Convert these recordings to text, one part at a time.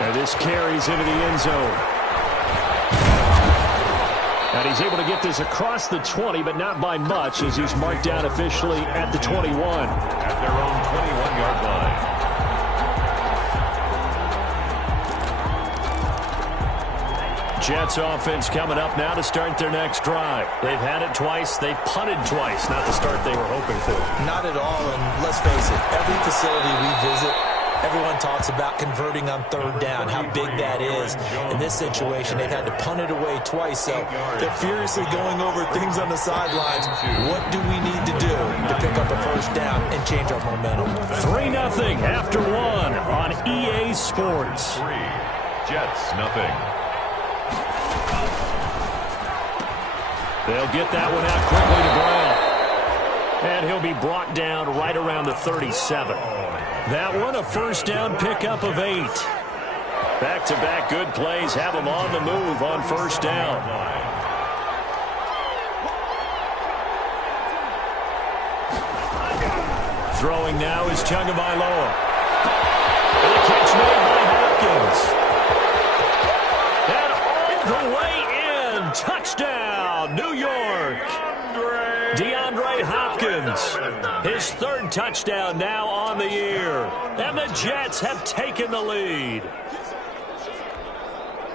And this carries into the end zone. And he's able to get this across the 20, but not by much, as he's marked down officially at the 21. At their own 21-yard line. Jets offense coming up now to start their next drive. They've had it twice. They've punted twice. Not the start they were hoping for. Not at all, and let's face it, every facility we visit, everyone talks about converting on third down, how big that is. In this situation, they've had to punt it away twice, so they're furiously going over things on the sidelines. What do we need to do to pick up a first down and change our momentum? 3-0 after one on EA Sports. 3, Jets, nothing. They'll get that one out quickly to Brown. And he'll be brought down right around the 37. That one, a first down pickup of 8. Back-to-back good plays have him on the move on first down. Throwing now is Tagovailoa. And a catch made by Hopkins. And all the way in. Touchdown, New York. DeAndre Hopkins, his third touchdown now on the year. And the Jets have taken the lead.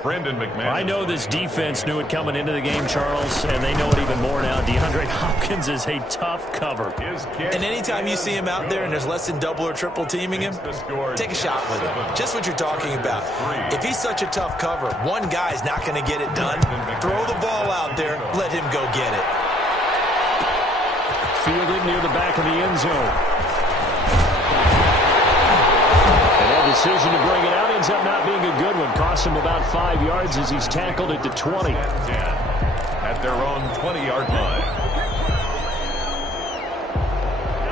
Brandon McMahon. I know this defense knew it coming into the game, Charles, and they know it even more now. DeAndre Hopkins is a tough cover. And anytime you see him out there and there's less than double or triple teaming him, take a shot with him. Just what you're talking about. If he's such a tough cover, one guy's not going to get it done. Throw the ball out there, let him go get it. Fielded near the back of the end zone. And that decision to bring it out ends up not being a good one. Costs him about 5 yards as he's tackled at the 20. At their own 20-yard line.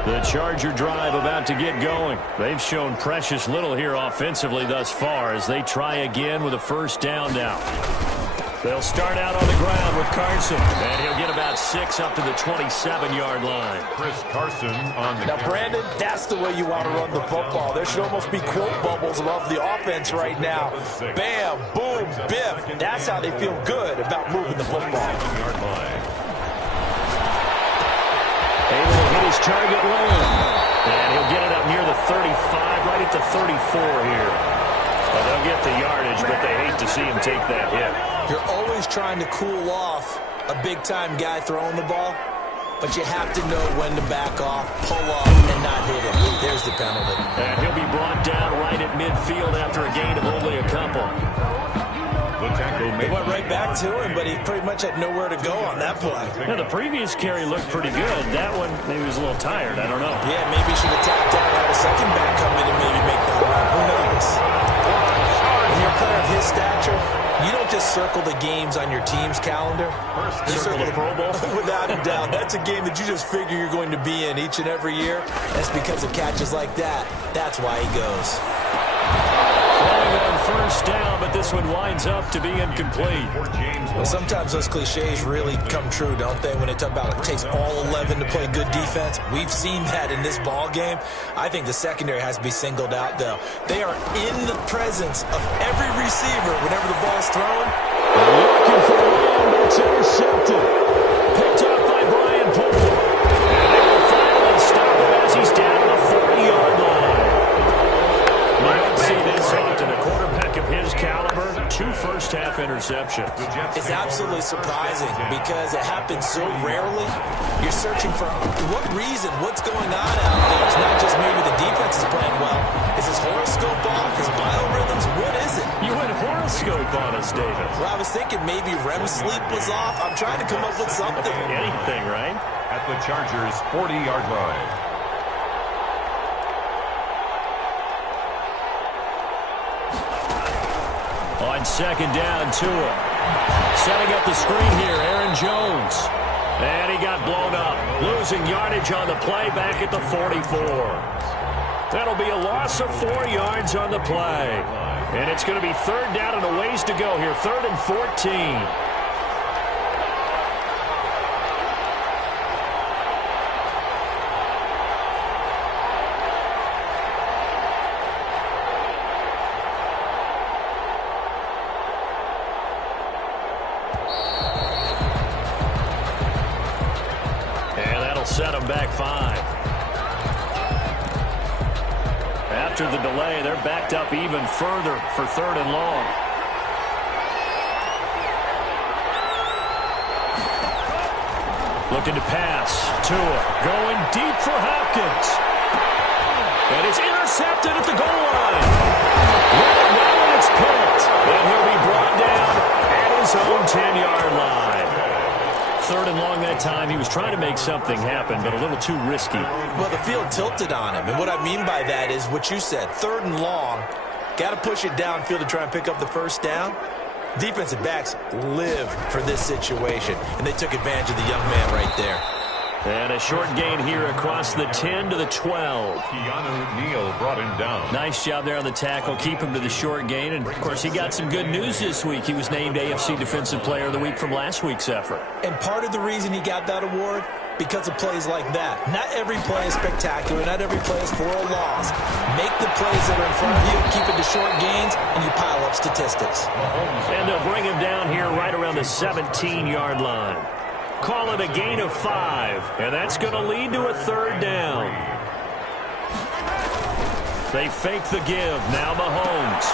The Charger drive about to get going. They've shown precious little here offensively thus far as they try again with a first down now. They'll start out on the ground with Carson. And he'll get about 6 up to the 27-yard line. Chris Carson on the Now, carry. Brandon, that's the way you want to run the football. There should almost be quote bubbles above the offense right now. Bam, boom, biff. That's how they feel good about moving the football. Yard line. Able to hit his target lane. And he'll get it up near the 35, right at the 34 here. Well, they'll get the yardage, but they hate to see him take that hit. You're always trying to cool off a big-time guy throwing the ball, but you have to know when to back off, pull off, and not hit him. There's the penalty. And he'll be brought down right at midfield after a gain of only a couple. The tackle They made. went right back to him, but he pretty much had nowhere to go on that play. Now, the previous carry looked pretty good. That one, maybe he was a little tired. I don't know. Yeah, maybe he should have tapped out, had a second back come in and maybe make that run. Who knows? When you're a player of his stature, you don't just circle the games on your team's calendar. You circle the Pro Bowl? Without a doubt. That's a game that you just figure you're going to be in each and every year. That's because of catches like that. That's why he goes. Throwing on first down, but this one winds up to be incomplete. Well, sometimes those cliches really come true, don't they? When they talk about it takes all 11 to play good defense. We've seen that in this ball game. I think the secondary has to be singled out, though. They are in the presence of every receiver whenever the ball's thrown. Looking for one, but it's intercepted. Picked up by Brian Poole. And they will finally stop him as he's down to the 40-yard line. You don't see this often. A quarterback of his caliber, 2 first-half interceptions. It's absolutely surprising because it happens so rarely. You're searching for what reason, what's going on out there. It's not just maybe the defense is playing well. Is his horoscope off? His biorhythms? What is it? You went horoscope on us, David. Well, I was thinking maybe REM sleep was off. I'm trying to come up with something. Anything, right? At the Chargers' 40-yard line. On second down, Tua. Setting up the screen here, Aaron Jones. And he got blown up. Losing yardage on the play back at the 44. That'll be a loss of 4 yards on the play. And it's going to be third down and a ways to go here. 3rd and 14. them back 5. After the delay, they're backed up even further for 3rd and long. Looking to pass. Tua going deep for Hopkins. And it's intercepted at the goal line. Now it's picked. And he'll be brought down at his own 10-yard line. 3rd and long that time. He was trying to make something happen, but a little too risky. Well, the field tilted on him. And what I mean by that is what you said. 3rd and long. Got to push it downfield to try and pick up the first down. Defensive backs live for this situation, and they took advantage of the young man right there. And a short gain here across the 10 to the 12. Keanu Neal brought him down. Nice job there on the tackle. Keep him to the short gain. And, of course, he got some good news this week. He was named AFC Defensive Player of the Week from last week's effort. And part of the reason he got that award, because of plays like that. Not every play is spectacular. Not every play is for a loss. Make the plays that are in front of you, keep it to short gains, and you pile up statistics. And they'll bring him down here right around the 17-yard line. Call it a gain of 5, and that's going to lead to a 3rd down. They fake the give. Now Mahomes.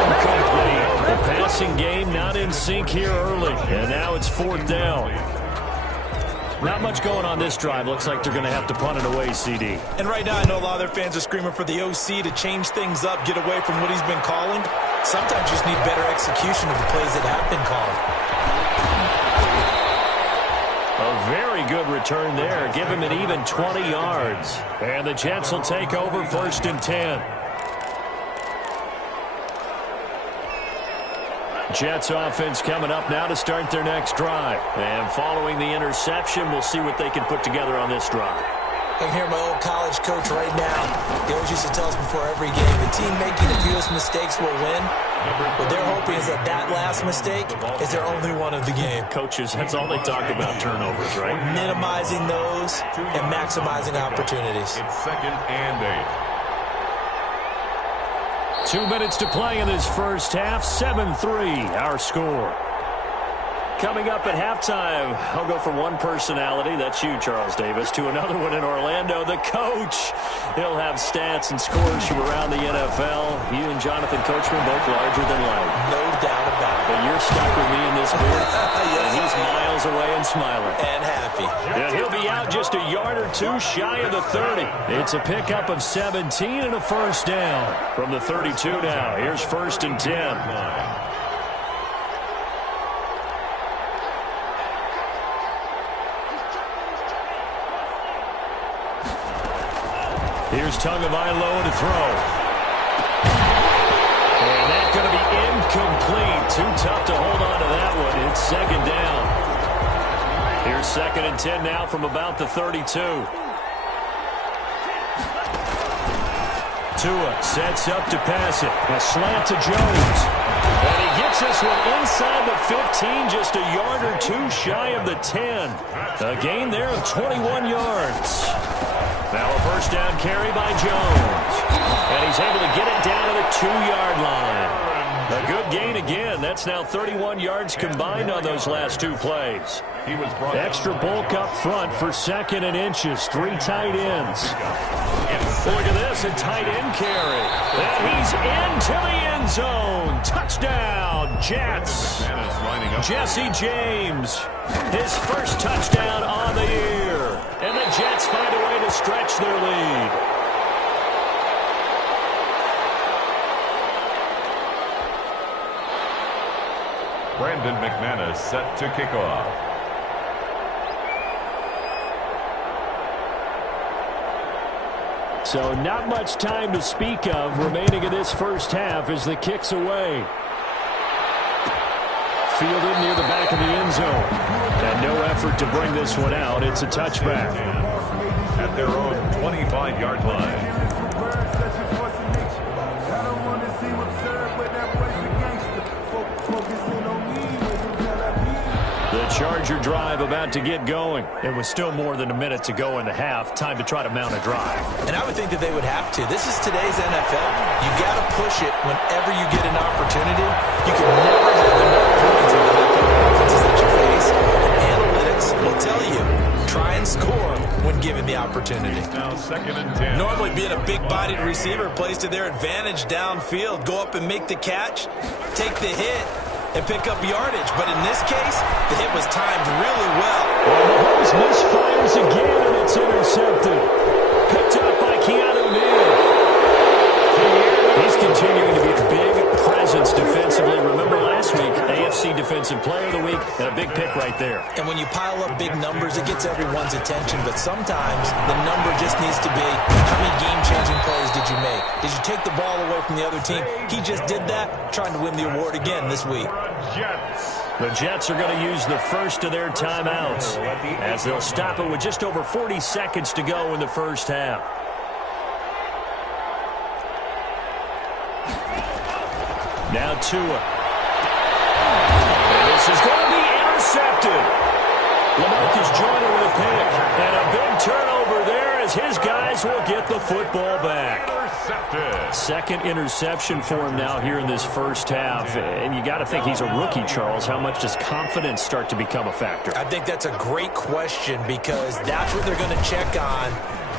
Incomplete. The passing game not in sync here early, and now it's 4th down. Not much going on this drive. Looks like they're going to have to punt it away, CD. And right now, I know a lot of their fans are screaming for the OC to change things up, get away from what he's been calling. Sometimes you just need better execution of the plays that have been called. A very good return there. Give him an even 20 yards. And the Jets will take over 1st and 10. Jets offense coming up now to start their next drive. And following the interception, we'll see what they can put together on this drive. I can hear my old college coach right now. He always used to tell us before every game, the team making the fewest mistakes will win. What they're hoping is that that last mistake is their only one of the game. Coaches, that's all they talk about, turnovers, right? Minimizing those and maximizing opportunities. It's 2nd and 8. 2 minutes to play in this first half. 7-3, our score. Coming up at halftime, I'll go from one personality, that's you, Charles Davis, to another one in Orlando, the coach. He'll have stats and scores from around the NFL. You and Jonathan Coachman both larger than life. No doubt about it. But you're stuck with me in this booth, Yes, and he's miles away and smiling. And happy. Yeah, he'll be out just a yard or two shy of the 30. It's a pickup of 17 and a first down from the 32 now. Here's 1st and 10. Here's Tagovailoa to throw. And that's going to be incomplete. Too tough to hold on to that one. It's 2nd down. Here's 2nd and 10 now from about the 32. Tua sets up to pass it. A slant to Jones. And he gets this one inside the 15, just a yard or two shy of the 10. A gain there of 21 yards. Now a first down carry by Jones. And he's able to get it down to the 2-yard line. A good gain again. That's now 31 yards combined on those last 2 plays. He was brought Extra bulk up front for 2nd and inches. 3 tight ends. Look at this, a tight end carry. And he's into the end zone. Touchdown, Jets. Jesse James, his first touchdown on the year. And the Jets find a way to stretch their lead. Brandon McManus set to kick off. So not much time to speak of remaining in this first half as the kick's away. Fielded near the back of the end zone. And no effort to bring this one out. It's a touchback. At their own 25-yard line. The Charger drive about to get going. It was still more than a minute to go in the half. Time to try to mount a drive. And I would think that they would have to. This is today's NFL. You got to push it whenever you get an opportunity. You can never have enough points in the offenses that you face. And analytics will tell you, try and score when given the opportunity. Now 2nd and 10. Normally being a big-bodied receiver plays to their advantage downfield. Go up and make the catch, take the hit, and pick up yardage. But in this case, the hit was timed really well. And Mahomes misfires again, and it's intercepted. Picked up by Keanu Neal. He's continuing to be a big presence defensively. Remember last week, AFC Defensive Player of the Week, and a big pick right there. And when you pile up big numbers, it gets everyone's attention. But sometimes the number just needs to be, how many game-changing plays did you make? Did you take the ball away from the other team? He just did that, trying to win the award again this week. The Jets are going to use the first of their timeouts as they'll stop it with just over 40 seconds to go in the first half. Now Tua. And this is going to be intercepted. Lamarcus Joyner with a pick. And a big turnover there as his guys will get the football back. Second interception for him now here in this first half. And you got to think he's a rookie, Charles. How much does confidence start to become a factor? I think that's a great question because that's what they're going to check on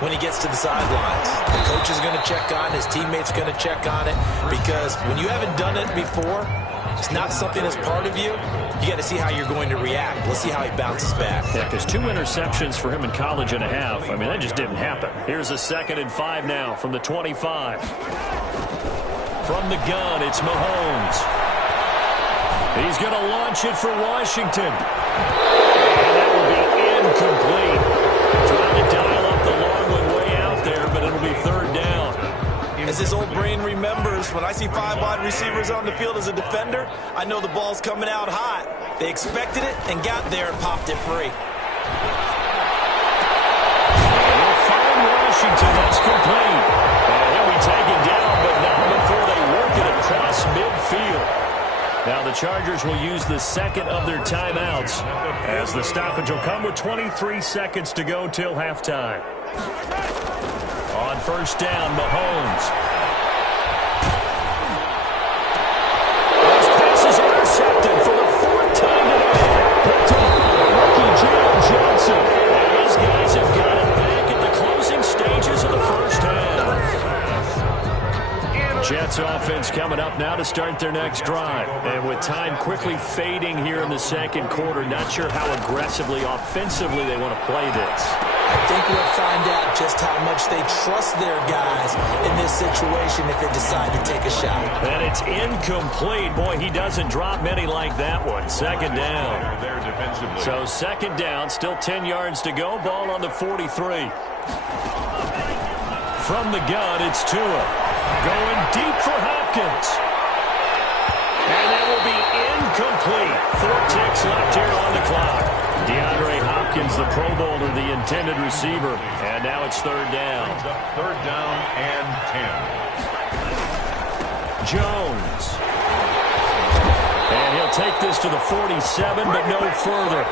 when he gets to the sidelines. The coach is going to check on, his teammates are going to check on it, because when you haven't done it before, it's not something that's part of you. You got to see how you're going to react. Let's see how he bounces back. Yeah, because 2 interceptions for him in college and a half. I mean, that just didn't happen. Here's a 2nd and 5 now from the 25. From the gun, it's Mahomes. He's going to launch it for Washington. And that will be incomplete. Trying to dial up the long one way out there, but it'll be 3rd down. As his old brain remembers, when I see 5 wide receivers on the field as a defender, I know the ball's coming out hot. They expected it and got there and popped it free. We'll find Washington. That's complete. And he'll be taken down, but not before they work it across midfield. Now the Chargers will use the 2nd of their timeouts as the stoppage will come with 23 seconds to go till halftime. On 1st down, Mahomes. This pass is intercepted for the 4th time today. Picked up by the rookie, Jalen Johnson. And these guys have got it back at the closing stages of the first half. Jets offense coming up now to start their next drive. And with time quickly fading here in the 2nd quarter, not sure how aggressively, offensively they want to play this. I think we'll find out just how much they trust their guys in this situation if they decide to take a shot. And it's incomplete. Boy, he doesn't drop many like that one. 2nd down. So 2nd down, still 10 yards to go. Ball on the 43. From the gun, it's Tua. Going deep for Hopkins. And that will be incomplete. 4 ticks left here on the clock. DeAndre Hopkins, the Pro Bowler, the intended receiver. And now it's 3rd down. 3rd down and 10. Jones. And he'll take this to the 47, but no further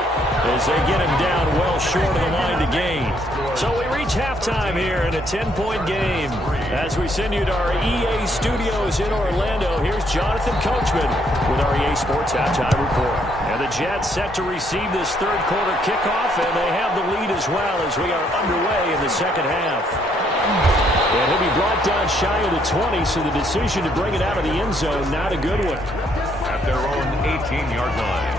as they get him down well short of the line to gain. So we reach halftime here in a 10-point game. As we send you to our EA studios in Orlando, here's Jonathan Coachman with our EA Sports Halftime Report. And the Jets set to receive this 3rd quarter kickoff, and they have the lead as well as we are underway in the 2nd half. And he'll be brought down shy of the 20, so the decision to bring it out of the end zone, not a good one. At their own 18-yard line.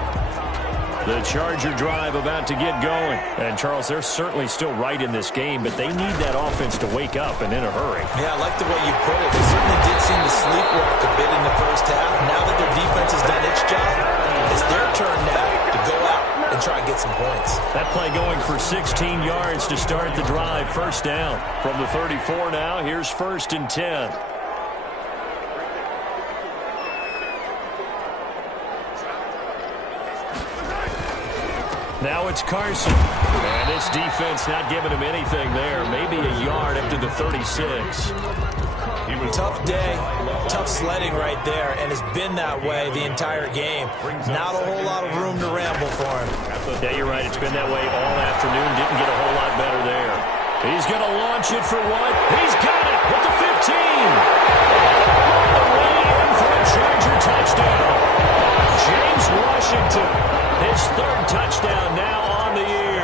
The Charger drive about to get going. And, Charles, they're certainly still right in this game, but they need that offense to wake up and in a hurry. Yeah, I like the way you put it. They certainly did seem to sleepwalk a bit in the first half. Now that their defense has done its job, it's their turn now to go out and try and get some points. That play going for 16 yards to start the drive. 1st down from the 34 now. Here's 1st and 10. Now it's Carson. And this defense not giving him anything there. Maybe a yard up to the 36. Tough day, tough sledding right there, and it's been that way the entire game. Not a whole lot of room to ramble for him. Yeah, you're right. It's been that way all afternoon. Didn't get a whole lot better there. He's going to launch it for one. He's got it at the 15. All the way in for a Charger touchdown. James Washington, his 3rd touchdown now on the year.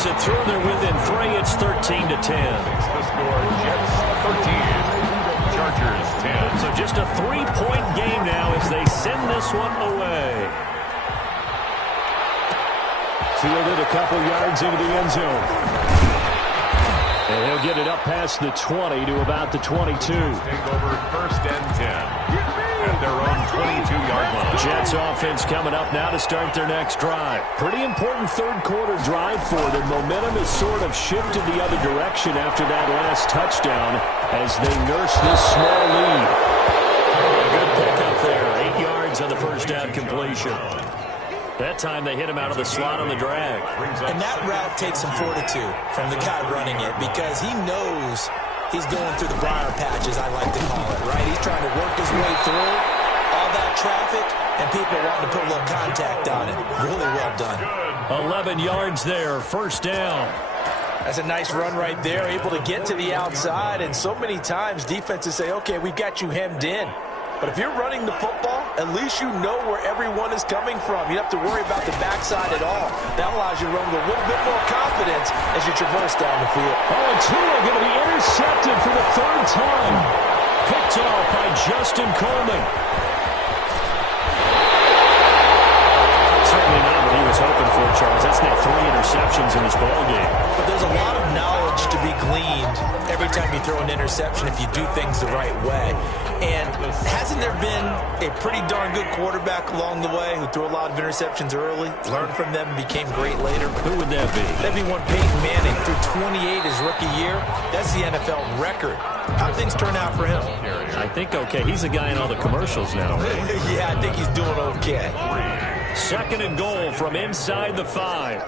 makes it through. They're within 3. It's 13-10. The score, Jets 13, Chargers 10. So just a 3-point game now as they send this one away. Fielded a couple yards into the end zone. And he'll get it up past the 20 to about the 22. Take over 1st and 10 at their own 22-yard line. Jets offense coming up now to start their next drive. Pretty important third-quarter drive for them. Momentum has sort of shifted the other direction after that last touchdown as they nurse this small lead. A good pickup there. 8 yards on the first down completion. That time they hit him out of the slot on the drag. And that route takes some fortitude from the guy running it because he knows he's going through the briar patch, as I like to call it, right? He's trying to work his way through all that traffic and people wanting to put a little contact on it. Really well done. 11 yards there, first down. That's a nice run right there, able to get to the outside. And so many times defenses say, okay, we've got you hemmed in. But if you're running the football, at least you know where everyone is coming from. You don't have to worry about the backside at all. That allows you to run with a little bit more confidence as you traverse down the field. Oh, and Tua going to be intercepted for the 3rd time. Picked off by Justin Coleman. Certainly not what he was hoping for, Charles. That's now 3 interceptions in this ballgame. But there's a lot of knowledge to be gleaned every time you throw an interception if you do things the right way. And hasn't there been a pretty darn good quarterback along the way who threw a lot of interceptions early, learned from them, and became great later? Who would that be? That'd be one Peyton Manning. Threw 28 his rookie year. That's the NFL record. How'd things turn out for him? I think okay. He's a guy in all the commercials now, right? Yeah, I think he's doing okay. 2nd and goal from inside the 5.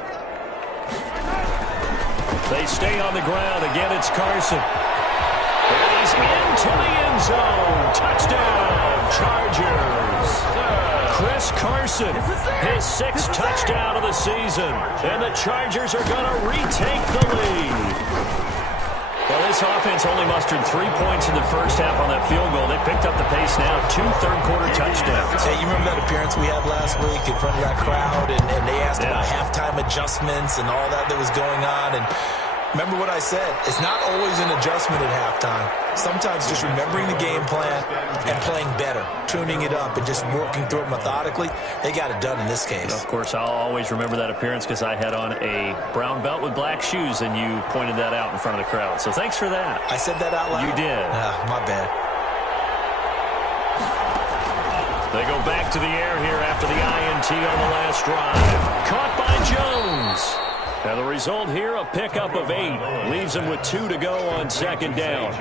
They stay on the ground. Again, it's Carson. And he's into the end zone. Touchdown, Chargers. Chris Carson, his 6th touchdown of the season. And the Chargers are going to retake the lead. Well, this offense only mustered 3 points in the first half on that field goal. They picked up the pace now. 2 third-quarter touchdowns. Hey, you remember that appearance we had last week in front of that crowd, and they asked about halftime adjustments and all that was going on, and remember what I said. It's not always an adjustment at halftime. Sometimes just remembering the game plan and playing better, tuning it up and just working through it methodically. They got it done in this case. Of course, I'll always remember that appearance because I had on a brown belt with black shoes, and you pointed that out in front of the crowd. So thanks for that. I said that out loud? You did. My bad. They go back to the air here after the INT on the last drive. Caught by Jones. Now the result here, a pickup of 8. Leaves him with 2 to go on 2nd down.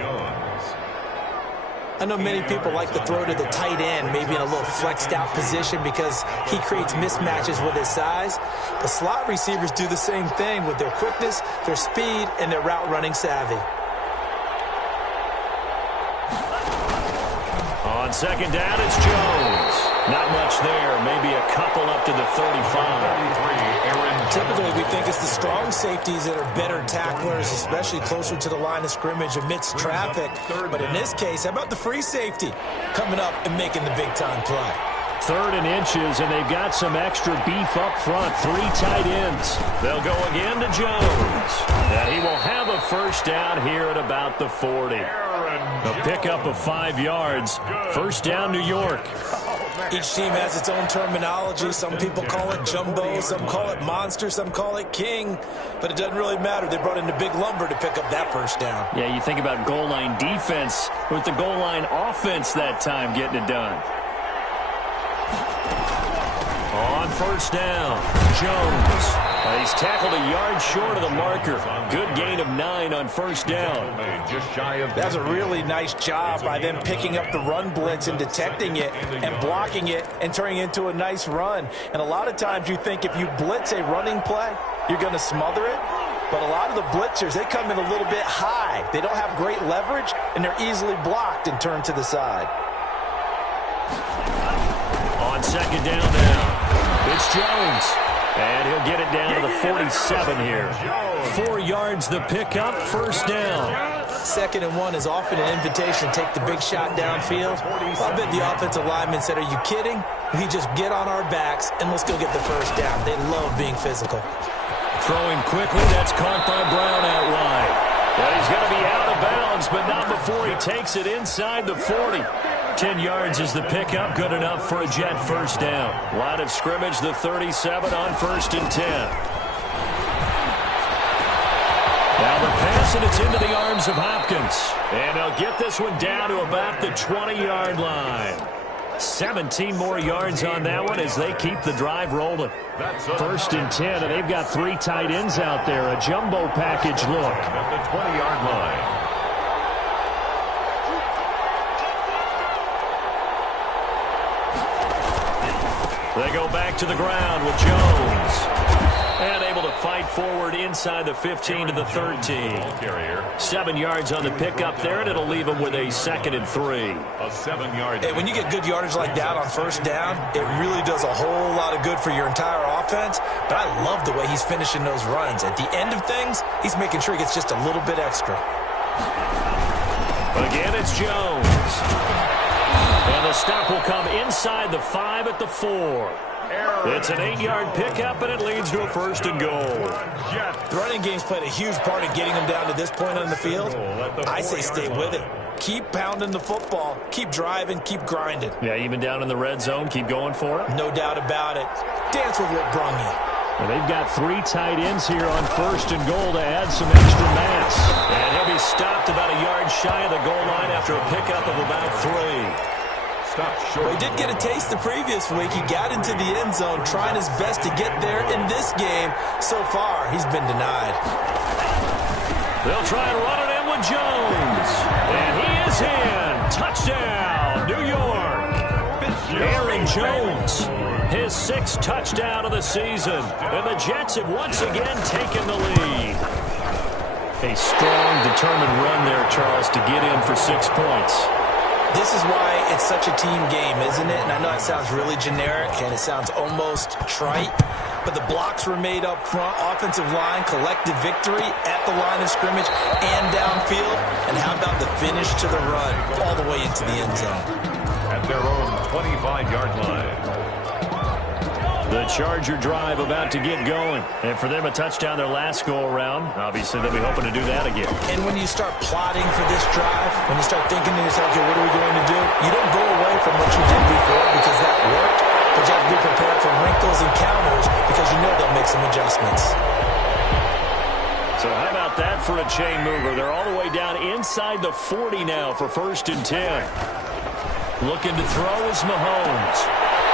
I know many people like to throw to the tight end, maybe in a little flexed out position because he creates mismatches with his size. The slot receivers do the same thing with their quickness, their speed, and their route running savvy. On 2nd down, it's Jones. Not much there. Maybe a couple up to the 35. Typically, we think it's the strong safeties that are better tacklers, especially closer to the line of scrimmage amidst traffic. But in this case, how about the free safety coming up and making the big-time play? 3rd and inches, and they've got some extra beef up front. 3 tight ends. They'll go again to Jones. And he will have a first down here at about the 40. A pickup of 5 yards. First down, New York. Each team has its own terminology. Some people call it jumbo, some call it monster, some call it king. But it doesn't really matter. They brought in the big lumber to pick up that first down. Yeah, you think about goal line defense with the goal line offense that time getting it done. On first down, Jones. He's tackled a yard short of the marker. Good gain of 9 on first down. That's a really nice job by them picking up the run blitz and detecting it and blocking it and turning it into a nice run. And a lot of times you think if you blitz a running play, you're going to smother it. But a lot of the blitzers, they come in a little bit high. They don't have great leverage, and they're easily blocked and turned to the side. On 2nd down now, it's Jones. And he'll get it down to the 47 here. 4 yards the pickup, first down. 2nd and 1 is often an invitation to take the big shot downfield. I bet the offensive lineman said, are you kidding? We just get on our backs and let's go get the first down. They love being physical. Throwing quickly, that's caught by Brown out wide. And he's going to be out of bounds, but not before he takes it inside the 40. 10 yards is the pickup, good enough for a Jet first down. Line of scrimmage, the 37 on 1st and 10. Now the pass, and it's into the arms of Hopkins. And they'll get this one down to about the 20-yard line. 17 more yards on that one as they keep the drive rolling. 1st and 10, and they've got 3 tight ends out there. A jumbo package look. At the 20-yard line. They go back to the ground with Jones. And able to fight forward inside the 15 to the 13. 7 yards on the pickup there, and it'll leave them with a 2nd and 3. A 7-yard. Hey, when you get good yardage like that on 1st down, it really does a whole lot of good for your entire offense. But I love the way he's finishing those runs. At the end of things, he's making sure he gets just a little bit extra. Again, it's Jones. And the stop will come inside the 5 at the 4. It's an 8-yard pickup, and it leads to a 1st and goal. The running game's played a huge part in getting them down to this point on the field. I say stay with it. Keep pounding the football. Keep driving. Keep grinding. Yeah, even down in the red zone, keep going for it. No doubt about it. Dance with what brung you. Well, they've got 3 tight ends here on 1st and goal to add some extra mass. And he'll be stopped about a yard shy of the goal line after a pickup of about 3. Well, he did get a taste the previous week. He got into the end zone, trying his best to get there in this game. So far, he's been denied. They'll try and run it in with Jones. And he is in. Touchdown, New York. Aaron Jones, his 6th touchdown of the season. And the Jets have once again taken the lead. A strong, determined run there, Charles, to get in for 6 points. This is why it's such a team game, isn't it? And I know it sounds really generic and it sounds almost trite, but the blocks were made up front, offensive line, collective victory at the line of scrimmage and downfield. And how about the finish to the run all the way into the end zone? At their own 25-yard line. The Charger drive about to get going. And for them, a touchdown their last go-around. Obviously, they'll be hoping to do that again. And when you start plotting for this drive, when you start thinking to yourself, okay, what are we going to do? You don't go away from what you did before because that worked, but you have to be prepared for wrinkles and counters because you know they'll make some adjustments. So how about that for a chain mover? They're all the way down inside the 40 now for 1st and 10. Looking to throw is Mahomes.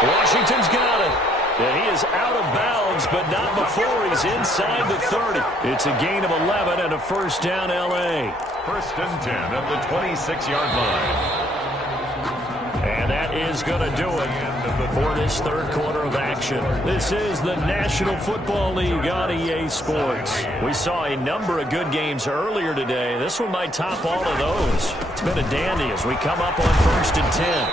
Washington's got it. And he is out of bounds, but not before he's inside the 30. It's a gain of 11 and a 1st down, L.A. 1st and 10 at the 26-yard line. And that is going to do it for this 3rd quarter of action. This is the National Football League on EA Sports. We saw a number of good games earlier today. This one might top all of those. It's been a dandy as we come up on 1st and 10.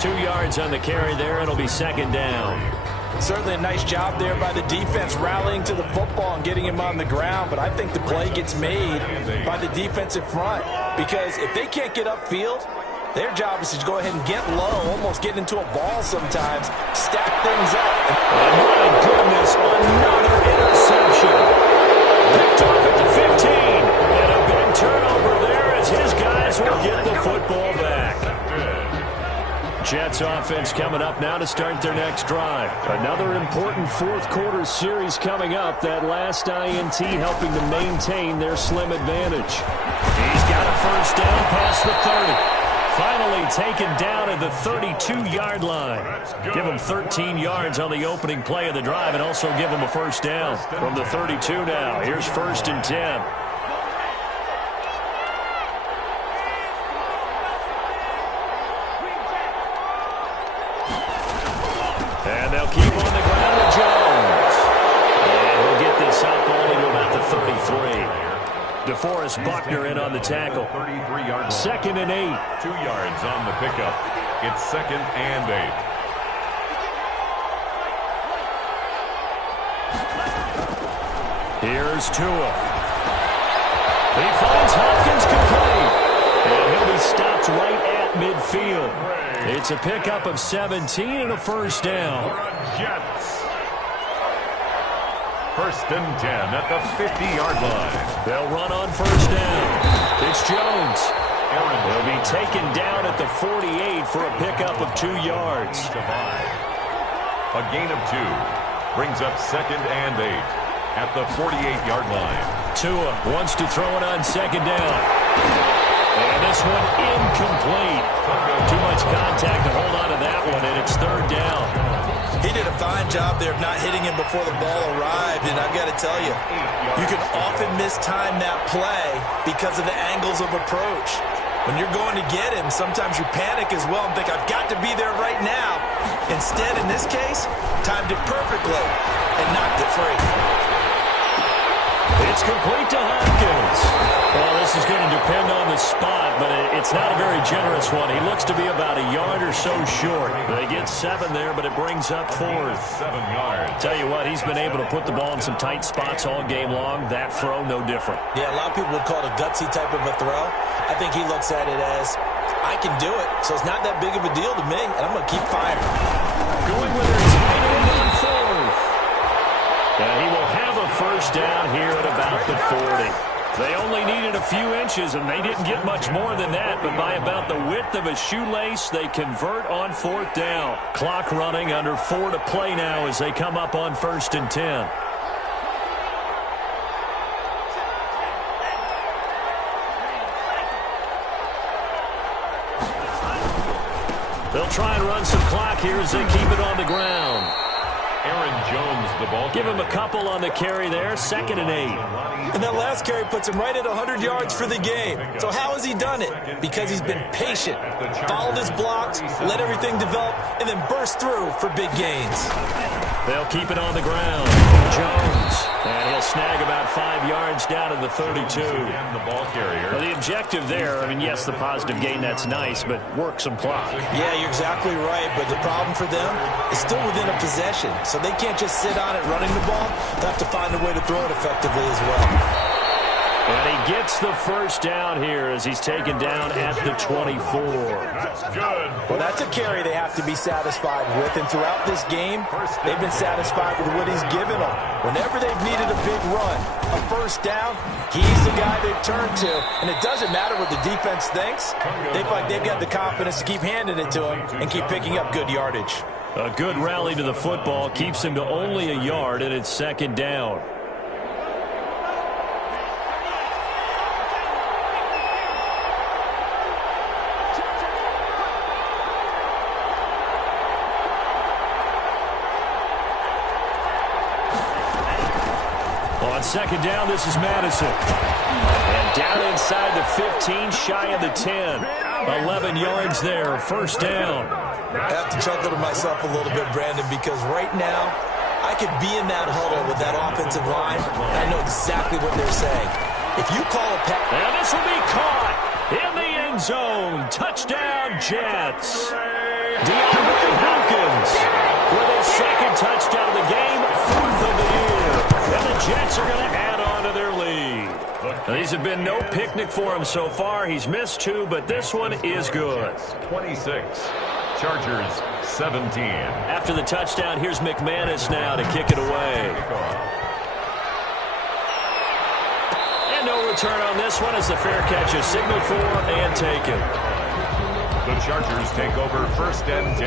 2 yards on the carry there. It'll be 2nd down. Certainly a nice job there by the defense rallying to the football and getting him on the ground, but I think the play gets made by the defensive front because if they can't get upfield, their job is to go ahead and get low, almost get into a ball sometimes, stack things up. And my goodness, another interception. Picked off at the 15. And a big turnover there as his guys will get the football back. Jets offense coming up now to start their next drive. Another important 4th quarter series coming up. That last INT helping to maintain their slim advantage. He's got a 1st down past the 30. Finally taken down at the 32-yard line. Give him 13 yards on the opening play of the drive and also give him a 1st down from the 32 now. Here's 1st and 10. And they'll keep on the ground with Jones. And he'll get this up only to about the 33. DeForest Buckner in on the tackle. 33-yard line. 2nd and 8. 2 yards on the pickup. It's 2nd and 8. Here's Tua. He finds Hopkins complete. And he'll be stopped right at midfield. It's a pickup of 17 and a 1st down. Jets. First and 10 at the 50-yard line. They'll run on first down. It's Jones. He'll be taken down at the 48 for a pickup of 2 yards. A gain of 2 brings up second and 8 at the 48-yard line. Tua wants to throw it on second down. And this one incomplete. Too much contact to hold on to that one, and it's third down. He did a fine job there of not hitting him before the ball arrived, and I've got to tell you, you can often mistime that play because of the angles of approach. When you're going to get him, sometimes you panic as well and think, I've got to be there right now. Instead, in this case, timed it perfectly and knocked it free. It's complete to Hopkins. Well, this is going to depend on the spot, but it's not a very generous one. He looks to be about a yard or so short. They get 7 there, but it brings up fourth. 7 yards. Tell you what, he's been able to put the ball in some tight spots all game long. That throw, no different. Yeah, a lot of people would call it a gutsy type of a throw. I think he looks at it as, I can do it, so it's not that big of a deal to me, and I'm going to keep firing. Going with their tight end on fourth. And he will have a first down here at about the 40. They only needed a few inches, and they didn't get much more than that, but by about the width of a shoelace, they convert on fourth down. Clock running, under 4 to play now as they come up on first and 10. They'll try and run some clock here as they keep it on the ground. Aaron Jones, the ball. Give him a couple on the carry there, 2nd and 8. And that last carry puts him right at 100 yards for the game. So how has he done it? Because he's been patient, followed his blocks, let everything develop, and then burst through for big gains. They'll keep it on the ground. Jones. And he'll snag about 5 yards down to the 32. And the ball carrier. Well, the objective there, I mean, yes, the positive gain, that's nice, but work some clock. Yeah, you're exactly right, but the problem for them is still within a possession. So they can't just sit on it running the ball. They have to find a way to throw it effectively as well. And he gets the first down here as he's taken down at the 24. That's good. Well, that's a carry they have to be satisfied with. And throughout this game, they've been satisfied with what he's given them. Whenever they've needed a big run, a first down, he's the guy they've turned to. And it doesn't matter what the defense thinks. They feel like they've got the confidence to keep handing it to him and keep picking up good yardage. A good rally to the football keeps him to only a yard, and it's 2nd down. On 2nd down, this is Madison. And down inside the 15, shy of the 10. 11 yards there, first down. I have to chuckle to myself a little bit, Brandon, because right now I could be in that huddle with that offensive line, and I know exactly what they're saying. If you call a pass... And this will be caught in the end zone. Touchdown, Jets. DeAndre Hopkins with his 2nd touchdown of the game, 4th of the year. And the Jets are going to add on to their lead. These have been no picnic for him so far. He's missed 2, but this one is good. 26. Chargers 17. After the touchdown, here's McManus now to kick it away. And no return on this one as the fair catch is signaled for and taken. The Chargers take over 1st and 10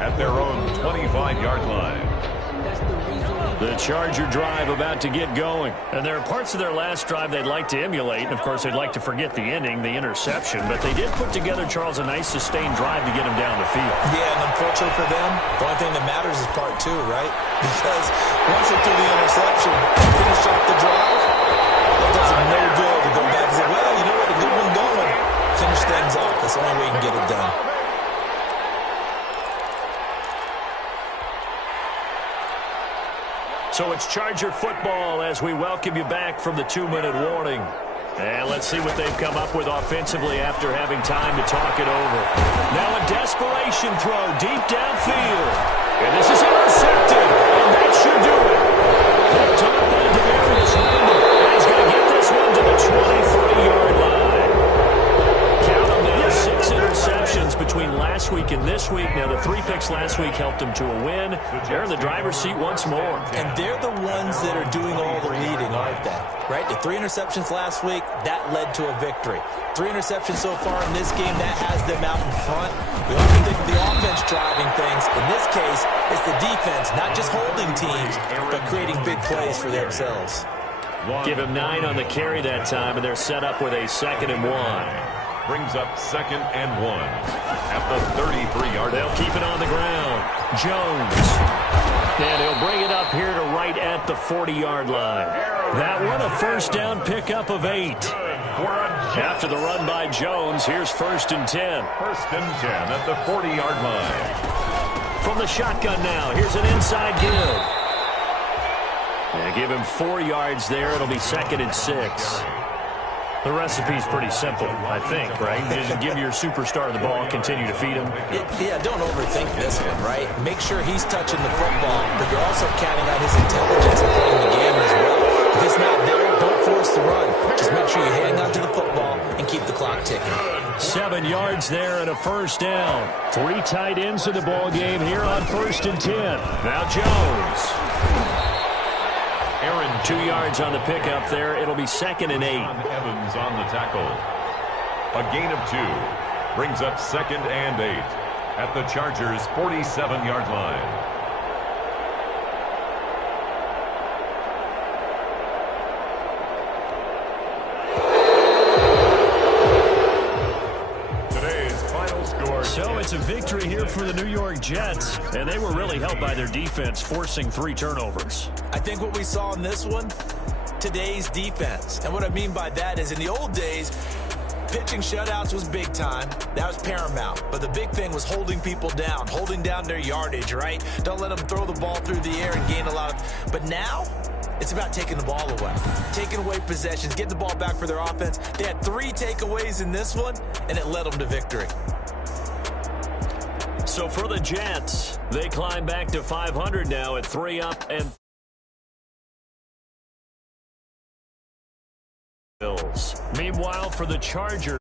at their own 25-yard line. The Charger drive about to get going. And there are parts of their last drive they'd like to emulate. And, of course, they'd like to forget the ending, the interception. But they did put together, Charles, a nice sustained drive to get him down the field. Yeah, and unfortunately for them, the only thing that matters is part 2, right? Because once they threw the interception and finish off the drive, it does them no good to go back and say, well, you know what, a good one going. Finish things off. That's the only way you can get it done. So it's Charger football as we welcome you back from the 2-minute warning. And let's see what they've come up with offensively after having time to talk it over. Now a desperation throw deep downfield. And this is intercepted. And that should do it. Picked up by Devarius Randall. And he's going to get this one to the 23-yard line. Count them now, 6 interceptions between last week and this week. Now the 3 picks mistakes last week helped them to a win. They're in the driver's seat once more. And they're the ones that are doing all the leading, aren't they? Right? The 3 interceptions last week, that led to a victory. 3 interceptions so far in this game, that has them out in front. We often think of the offense driving things. In this case, it's the defense, not just holding teams, but creating big plays for themselves. Give him 9 on the carry that time, and they're set up with a 2nd and 1. Brings up 2nd and 1 at the 33-yard line. They'll keep it on the ground. Jones. And he'll bring it up here to right at the 40-yard line. That one a first down pickup of 8. After the run by Jones, here's 1st and 10. 1st and 10 at the 40-yard line. From the shotgun now, here's an inside give. And give him 4 yards there. It'll be 2nd and 6. The recipe's pretty simple, I think, right? Just give your superstar the ball, continue to feed him. Yeah, don't overthink this one, right? Make sure he's touching the football, but you're also counting on his intelligence and playing the game as well. If it's not there, don't force the run. Just make sure you hang on to the football and keep the clock ticking. 7 yards there and a first down. 3 tight ends in the ball game here on 1st and 10. Now Jones. 2 yards on the pickup there. It'll be 2nd and 8. Evans on the tackle. A gain of 2 brings up 2nd and 8 at the Chargers' 47-yard line. So it's a victory here for the New York Jets, and they were really helped by their defense, forcing 3 turnovers. I think what we saw in this one, today's defense. And what I mean by that is in the old days, pitching shutouts was big time. That was paramount. But the big thing was holding people down, holding down their yardage, right? Don't let them throw the ball through the air and gain a lot of... But now, it's about taking the ball away. Taking away possessions, getting the ball back for their offense. They had 3 takeaways in this one, and it led them to victory. So for the Jets, they climb back to 500 now at 3 up and Bills. Meanwhile, for the Chargers.